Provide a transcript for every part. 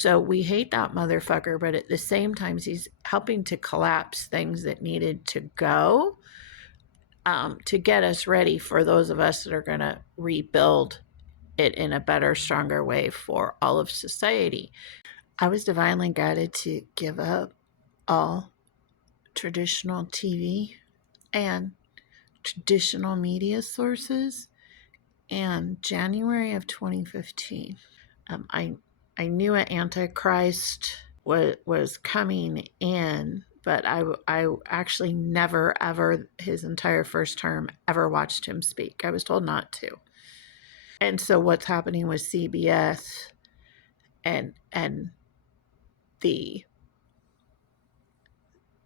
So we hate that motherfucker, but at the same time, he's helping to collapse things that needed to go, to get us ready for those of us that are going to rebuild it in a better, stronger way for all of society. I was divinely guided to give up all traditional TV and traditional media sources in January of 2015. I knew an Antichrist was coming in, but I actually never, ever, his entire first term, ever watched him speak. I was told not to. And so what's happening with CBS and the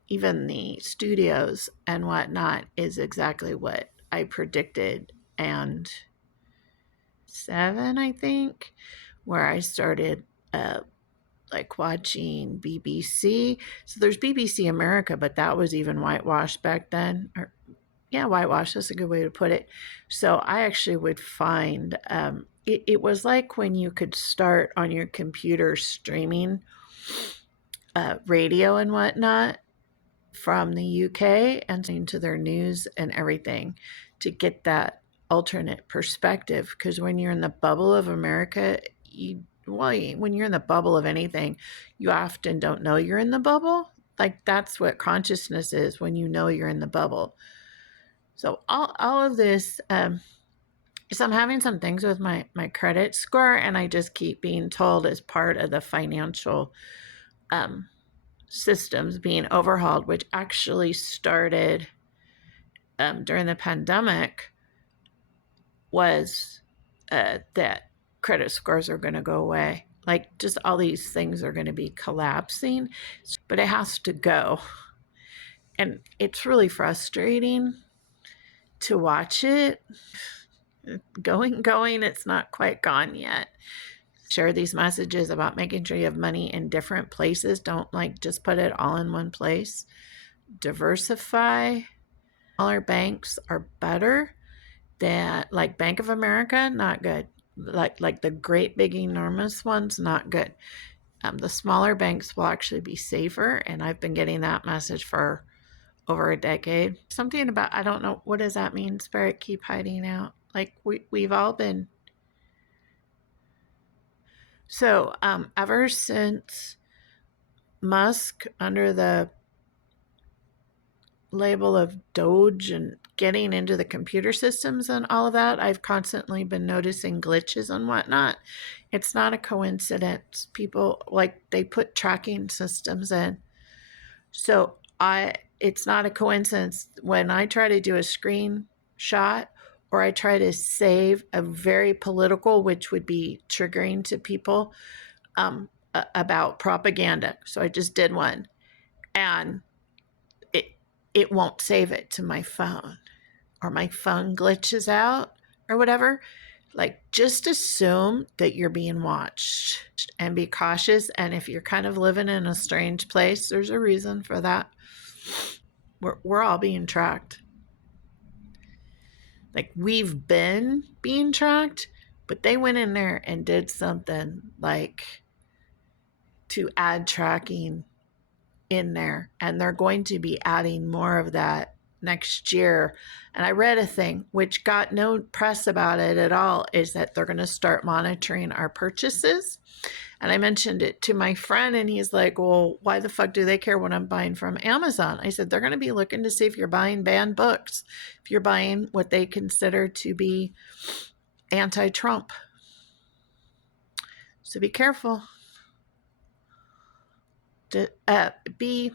even the studios and whatnot is exactly what I predicted. And 7, I think, where I started like watching BBC. So there's BBC America, but that was even whitewashed back then. Or yeah, whitewash, that's a good way to put it. So I actually would find it was like when you could start on your computer streaming radio and whatnot from the UK and into their news and everything to get that alternate perspective. Because when you're in the bubble of America, when you're in the bubble of anything, you often don't know you're in the bubble. Like that's what consciousness is, when you know you're in the bubble. So all of this, so I'm having some things with my credit score, and I just keep being told as part of the financial systems being overhauled, which actually started during the pandemic, was that credit scores are going to go away. Like just all these things are going to be collapsing, but it has to go. And it's really frustrating to watch it going. It's not quite gone yet. Share these messages about making sure you have money in different places. Don't like just put it all in one place. Diversify. Smaller banks are better than, like Bank of America, not good. Like the great big enormous ones, not good. The smaller banks will actually be safer, and I've been getting that message for over a decade. Something about, I don't know, what does that mean? Spirit, keep hiding out. Like we've all been. So ever since Musk, under the label of Doge and getting into the computer systems and all of that, I've constantly been noticing glitches and whatnot. It's not a coincidence. People, like, they put tracking systems in. So it's not a coincidence when I try to do a screenshot or I try to save a very political, which would be triggering to people, about propaganda. So I just did one, and it won't save it to my phone, or my phone glitches out or whatever. Like, just assume that you're being watched and be cautious. And if you're kind of living in a strange place, there's a reason for that. We're all being tracked. Like, we've been being tracked, but they went in there and did something like to add tracking in there, and they're going to be adding more of that next year. And I read a thing which got no press about it at all, is that they're going to start monitoring our purchases. And I mentioned it to my friend, and he's like, well, why the fuck do they care what I'm buying from Amazon? I said, they're going to be looking to see if you're buying banned books, if you're buying what they consider to be anti-Trump. So be careful. Be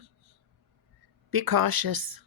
cautious.